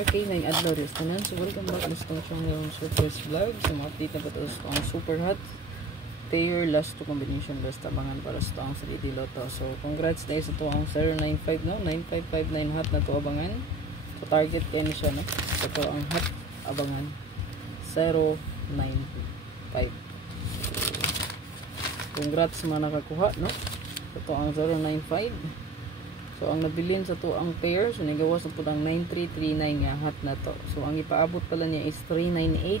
Okay, na yung adlaw rin tanan. So welcome back sa itong channel ng Surprise Vlog. So ma-update na po ito sa itong super hot pair last to combination best abangan para sa itong 3D Lotto. So congrats dahil sa itong 095 no, 9559 hot na ito abangan. So target kayo ni siya no. So ito ang hot abangan 095. Congrats mga nakakuha no. Ito ang 095. So ang nabilin sa to ang pair, so nagawas na po ang 9339 nga hot na to. So ang ipaabot pala niya is 398.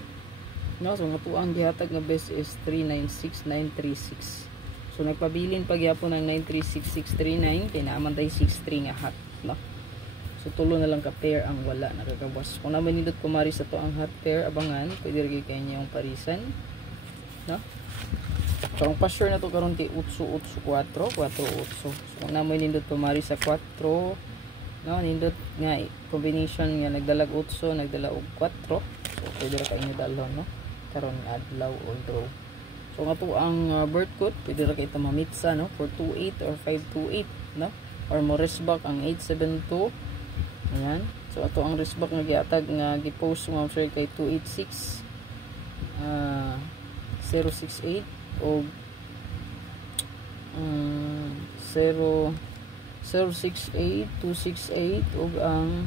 No, so nga po ang gihatag nga best is 396936. So nagpabilin pa gyapon ng 936639 kay naaman tay 63 nga hot, no. So tulo na lang ka pair ang wala nakagawas. Kung naman nindot kumari sa to ang hot pair abangan, pwede rin kayo niya yung parisan, no. So ang pa-sure na to karon kay 884 So kung namoy nindot pumari sa 4, no, nindot nga combination nga nagdalag 8, nagdala og 4. So pwede ra kay inyo dalhon no. Karon adlaw or draw. So nga to ang birth code, pwede ra kay ta mamitsa no, 428 or 528 no, or mo resback ang 872. Ayan. So ato ang resback nga giatag nga gi-post nga sure kay 286 068 o 068 268 o ang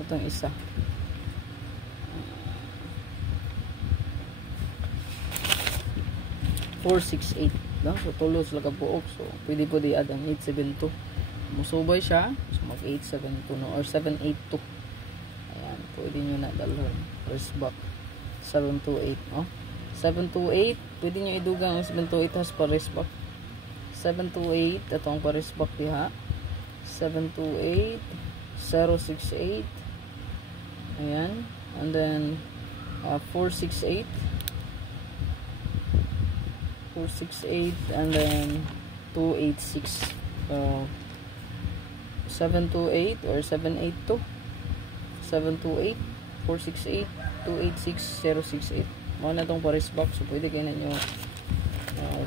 atong isa 468 no? So tulos lang ka buok, so pwede po di-add ang 872 musubay siya, so mag 872 no, or 782. Ayan, pwede nyo na dalhon resback 728 no. 728, pwede nyo idugang ang 728 has paresback 728, ito ang paresback diha 728 068. Ayan, and then 468 and then 286. 728 or 782 728 468 286 068. Mao na tong pares box, so pwede kayo na nyo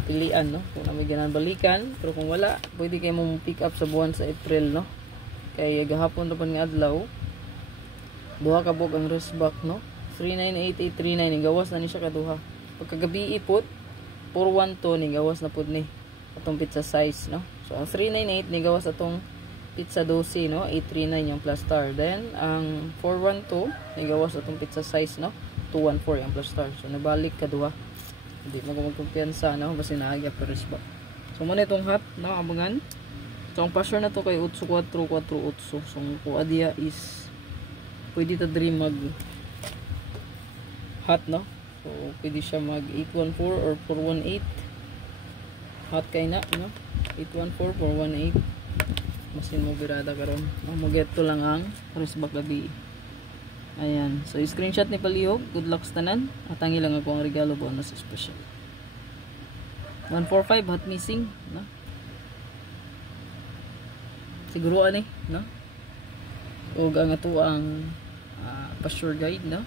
pilian no, kung may ganan balikan. Pero kung wala, pwede kayo mong pick up sa buwan sa April no, kay gahapon naman nga adlaw duha ka bug ang resback no, 398839 gawas na ni siya kaduha. Pagkagabi ipot 412 ni gawas na pud ni atong pizza size no. So ang 398 ni gawas atong pizza 12 no, 839 yung plus star. Then ang 412 ni gawas atong pizza size no, 214 ang plus star. So nabalik kaduha, hindi mo magkumpiyansa no, basta naagya pa resback. So muna itong hot no abangan. So ang pa-sure na to kay 8448. So kung adya is pwede ta diri mag hot no. So pwede siya mag 814 or 418. Hot kay na no, 814 418. Masin mo birada karon mo get to lang ang resback gabi. Ayan, so screenshot ni palihog. Good luck sa tanan. Atangi lang ako ang regalo bonus special 145 hot missing no? Siguro ani no, o ang ato ang pa-sure guide no.